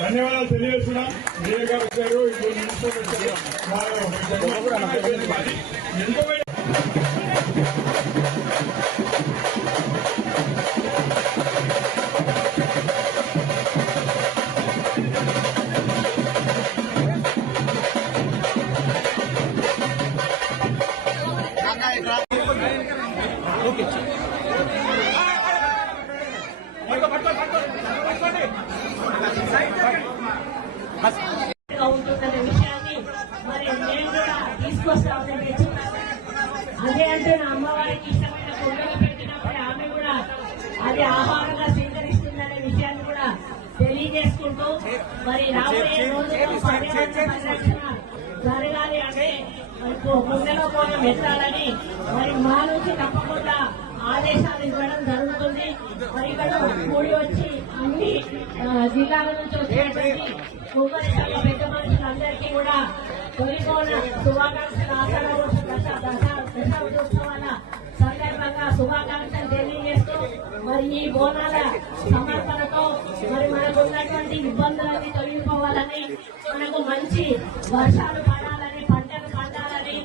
ధన్యవాదాలు తెలియజేస్తున్నాం. మేయర్ గారు వచ్చారు, ఎంతో ఉంటుందనే విషయాన్ని మరి నేను కూడా తీసుకొస్తామని తెచ్చున్నాను. అదే అంటే నా అమ్మవారికి ఇష్టమైన కుండలు పెట్టినప్పుడు ఆమె కూడా అది ఆహారంగా స్వీకరిస్తుందనే విషయాన్ని కూడా తెలియజేసుకుంటూ మరి రాబోయే రోజుల్లో పర్యావరణ పరిరక్షణ జరగాలి అంటే కుండలో పోవడం ఎత్తాలని మరి మా నుంచి తప్పకుండా ఆదేశాలు ఇవ్వడం జరుగుతుంది. మరి ఇక్కడ కూడి వచ్చి అన్ని జిల్లాల నుంచి వచ్చేటువంటి కుమ్మరి సంఘ పెద్ద మనుషులందరికీ కూడా తొలిపోన శుభాకాంక్షలు దశాబ్దోత్సవాల సందర్భంగా శుభాకాంక్షలు తెలియజేస్తూ మరి ఈ బోనాల సమర్పణతో మరి మనకు ఉన్నటువంటి ఇబ్బందులన్నీ తొలగిపోవాలని, మనకు మంచి వర్షాలు పడాలని, పంటలు పండాలని,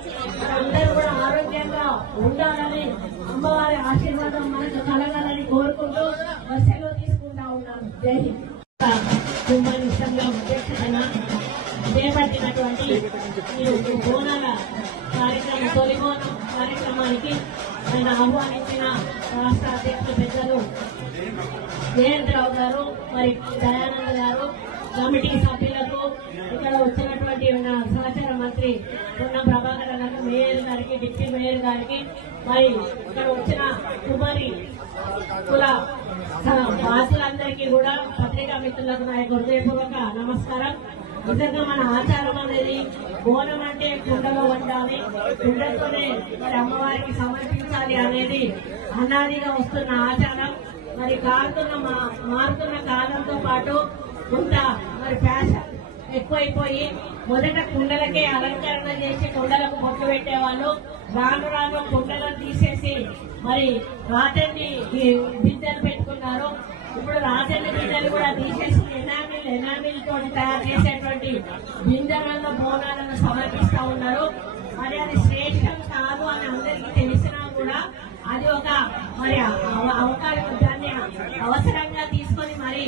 అందరూ కూడా ఆరోగ్యంగా ఉండాలని, అమ్మవారి ఆశీర్వాదం మనకు కలగాలని కోరుకుంటూ సెలవు తీసుకుంటా ఉన్నాను. జై హింద్. కుమ్మరి సంఘం అధ్యక్షతన చేపట్టినటువంటి ఈ బోనాల కార్యక్రమం, తొలి బోనం కార్యక్రమానికి ఆయన ఆహ్వానించిన రాష్ట్ర అధ్యక్షులు పెద్దలు జయంతరావు గారు, మరి దయానంద్ గారు, కమిటీ సభ్యులకు, ఇక్కడ వచ్చినటువంటి సహచార మంత్రి పొన్నం ప్రభాకర్ గారు, మేయర్ గారికి, డిప్యూటీ మేయర్ గారికి, మరి ఇక్కడ వచ్చిన కుమారి కుల వాసులందరికీ కూడా పత్రికా మిత్రులకు నా హృదయపూర్వక నమస్కారం. నిజంగా మన ఆచారం అనేది బోనం అంటే కుండలో వండాలి, కుండతోనే మరి అమ్మవారికి సమర్పించాలి అనేది అనాదిగా వస్తున్న ఆచారం. మరి మారుతున్న కాలంతో పాటు కొంత మరి ఫ్యాషన్ ఎక్కువైపోయి మొదట కుండలకే అలంకరణ చేసి కుండలకు బొట్లు పెట్టేవాళ్ళు. రాను రాను కుండలను తీసేసి మరి రాజన్ని బిందెలు పెట్టుకున్నారు. ఇప్పుడు రాజన్న బిందెలు కూడా తీసేసి ఎనామిల్ తోటి తయారు చేసేటువంటి బిందెలలో బోనాలను సమర్పిస్తా ఉన్నారు. మరి అది శ్రేష్టం కాదు అని అందరికీ తెలిసినా కూడా అది ఒక మరి అవకాశం, దాన్ని అవసరంగా తీసుకొని మరి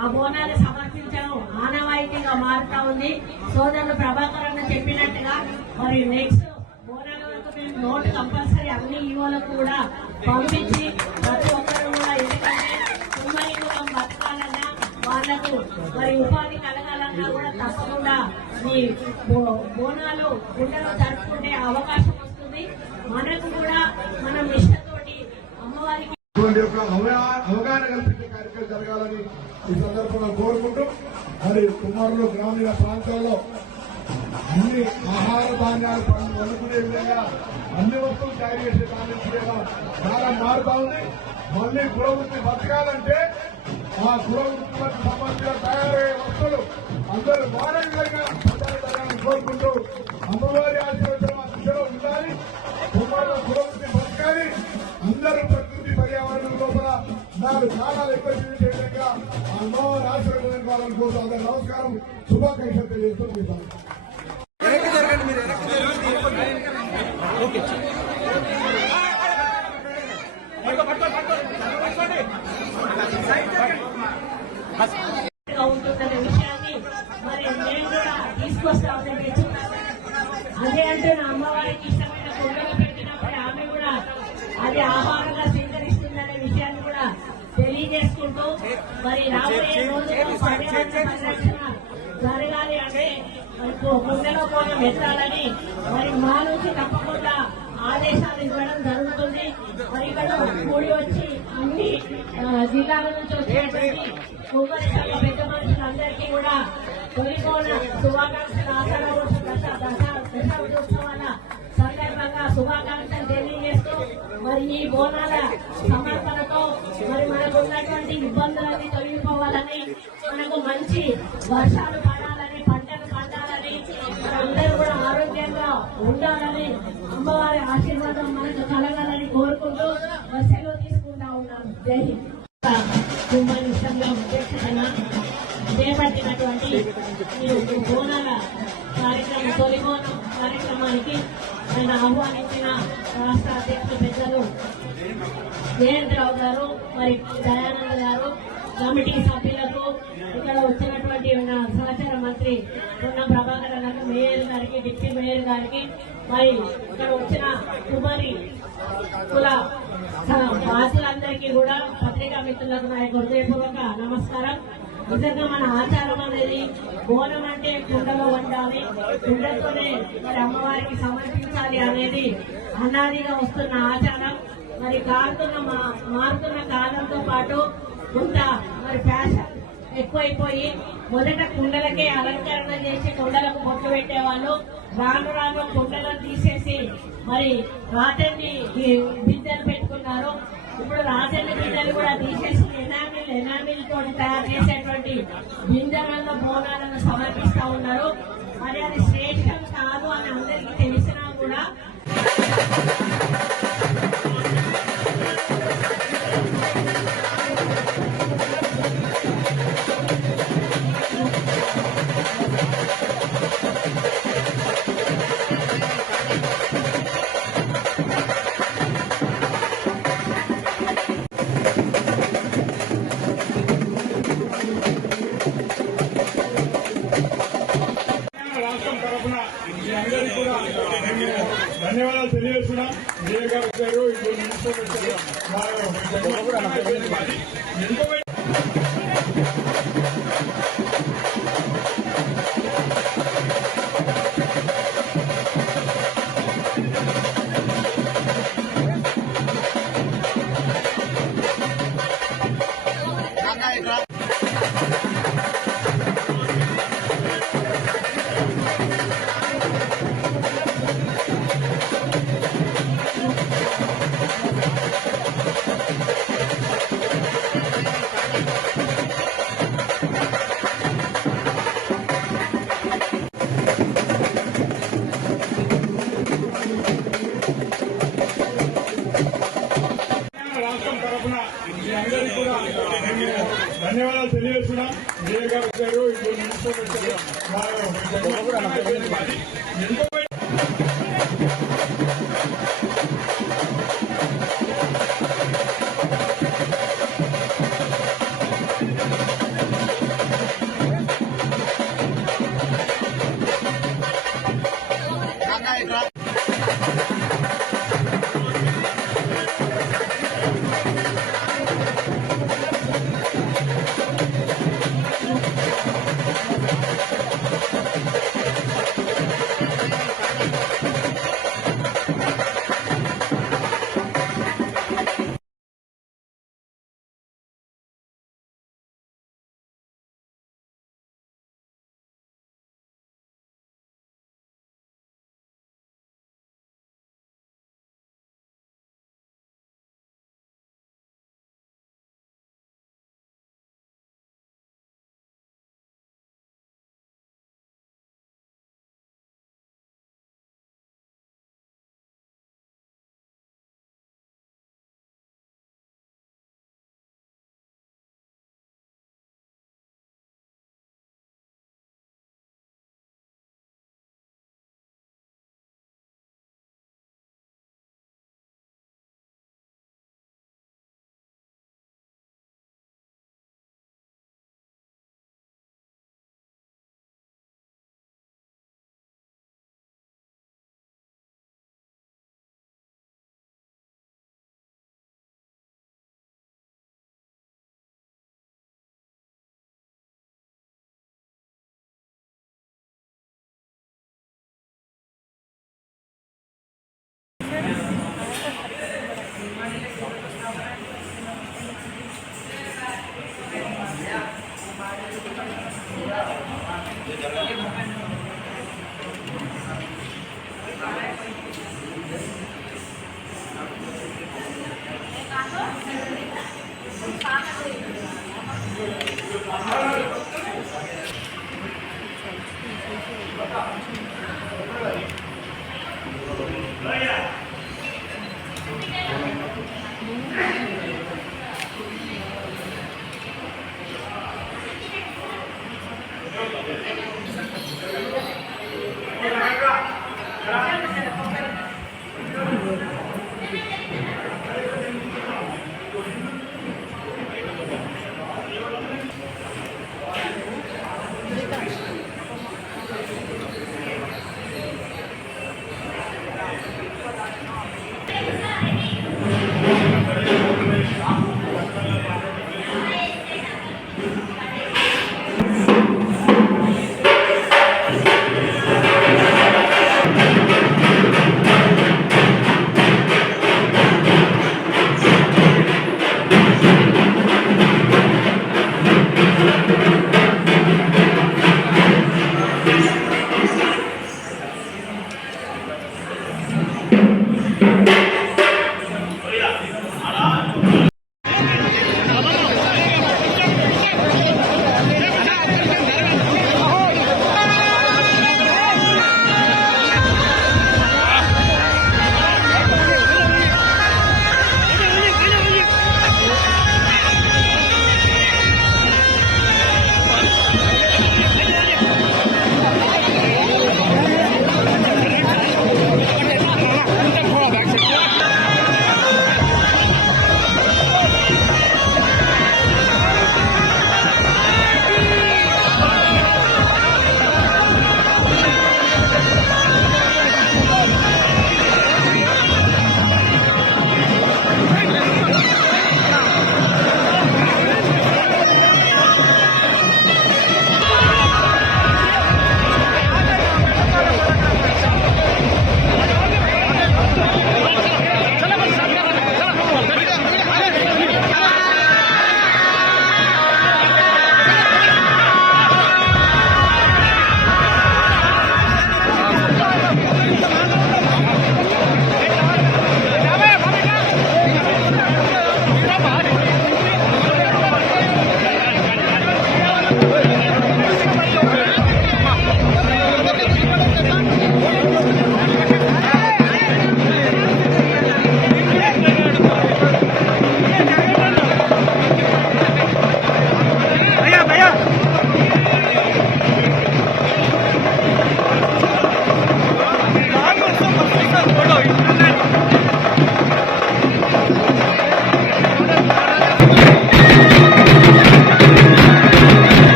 ఆ బోనాలు సమర్పించడం ఆనవాయితీగా మారుతా ఉంది. సోదరులు ప్రభాకర్ అన్న చెప్పినట్టుగా మరి నెక్స్ట్ బోనాల వరకు మేము నోటు కంపల్సరీ అన్ని ఈవోలకు కూడా పంపించి ప్రతి ఒక్కరు కూడా, ఎందుకంటే కుమ్మరి కులం బతకాలన్నా వాళ్లకు మరి ఉపాధి కలగాలన్నా కూడా తప్పకుండా మీ బోనాలు గుండెలో జరుపుకుంటే అవకాశం వస్తుంది. మనకు కూడా మనం నిష్ఠతోటి అమ్మవారికి అవగాహన కల్పించే కార్యక్రమం జరగాలని ఈ సందర్భంగా కోరుకుంటూ, మరి కుమారులు గ్రామీణ ప్రాంతాల్లో అన్ని ఆహార ధాన్యాలు వండుకునే విధంగా అన్ని వస్తువులు తయారు చేసే విధంగా చాలా మారుతా ఉంది. మళ్ళీ కులవృత్తి బతకాలంటే ఆ కులవృత్తులకు సంబంధించిన తయారయ్యే వస్తువులు అందరూ వాడే విధంగా ప్రజాన్ని కోరుకుంటూ, అమ్మవారి ఆశీర్వచనం ఆ దిశలో ఉండాలి. కుమారుల కులవృత్తి బతకాలి. అందరూ ప్రకృతి పర్యావరణం లోపల నాలుగు కాలాలు ఎక్కువ చేసే విధంగా ఆ అమ్మవారి ఆశీర్వచనం కావాలని కోరుతూ అందరూ నమస్కారం, శుభాకాంక్షలు తెలియజేస్తూ ఉంటుందనే విషయాన్ని మరి నేను కూడా తీసుకొస్తామని తెచ్చున్నాను. అదే అంటే నా అమ్మవారికి ఇష్టమైన కుండలు పెట్టినప్పుడు ఆమె కూడా అది ఆహారంగా స్వీకరిస్తుంది. మరి రాబోయే రోజుల్లో పర్యావరణ పరిరక్షణ జరగాలి అంటే మరి కుండలో పోయిన మెత్తాలని మరి మా నుంచి తప్పకుండా ఆదేశాలు ఇవ్వడం జరుగుతుంది. మరి ఇక్కడ కూడి వచ్చి అన్ని జిల్లాల నుంచి వచ్చేటువంటి కుమ్మరి సంఘ పెద్ద మనుషులందరికీ కూడా తొలిపోన శుభాకాంక్షలు దశాబ్దోత్సవాల సందర్భంగా శుభాకాంక్షలు తెలియజేస్తూ మరి ఈ బోనాల సమర్పణతో మరి మనకు ఉన్నటువంటి ఇబ్బందులన్నీ తొలగిపోవాలని, మనకు మంచి వర్షాలు పడాలని, పంటలు పండాలని, అందరూ కూడా ఆరోగ్యంగా ఉండాలని, అమ్మవారి ఆశీర్వాదం మనకు కలగాలని కోరుకుంటూ సెలవు తీసుకుంటా ఉన్నాము. జై హింద్. కుమ్మరి సంఘం అధ్యక్షతన చేపట్టినటువంటి ఈ బోనాల కార్యక్రమం తొలి బోనం కార్యక్రమానికి ఆయన ఆహ్వానించిన రాష్ట్ర అధ్యక్షులు పెద్దలు జయంతరావు గారు, మరి దయానంద గారు, కమిటీ సభ్యులకు, ఇక్కడ వచ్చినటువంటి సహచార మంత్రి పొన్నం ప్రభాకర్ గారికి, మేయర్ గారికి, డిప్యూటీ మేయర్ గారికి, మరి ఇక్కడ వచ్చిన కుమారి కుల వాసులందరికీ కూడా పత్రికా మిత్రులకు నా హృదయపూర్వక నమస్కారం. నిజంగా మన ఆచారం అనేది బోనం అంటే కుండలో వండాలి, కుండతోనే మరి అమ్మవారికి సమర్పించాలి అనేది అనాదిగా వస్తున్న ఆచారం. మరి మారుతున్న కాలంతో పాటు కొంత మరి ఫ్యాషన్ ఎక్కువైపోయి మొదట కుండలకే అలంకరణ చేసి కుండలకు బొట్టు పెట్టేవాళ్ళు. రాను రాను కుండలను తీసేసి మరి రాజన్ని బిందెలు పెట్టుకున్నారు. ఇప్పుడు రాజన్న బిందెలు కూడా తీసేసి ఎనామిల్ తోటి తయారు చేసేటువంటి బిందెలలో బోనాలను సమర్పిస్తా ఉన్నారు. మరి అది శ్రేష్టం కాదు అని అందరికీ తెలిసినా కూడా ధన్యవాదాలు తెలియజేస్తున్నాం. విజయ్ గారు వచ్చారు, ఇప్పుడు మినిస్టర్ వచ్చారు. ధన్యవాదాలు తెలియజేస్తున్నాం. విజయ్ గారు వచ్చారు, ఇప్పుడు మినిస్టర్ వచ్చారు. Bye.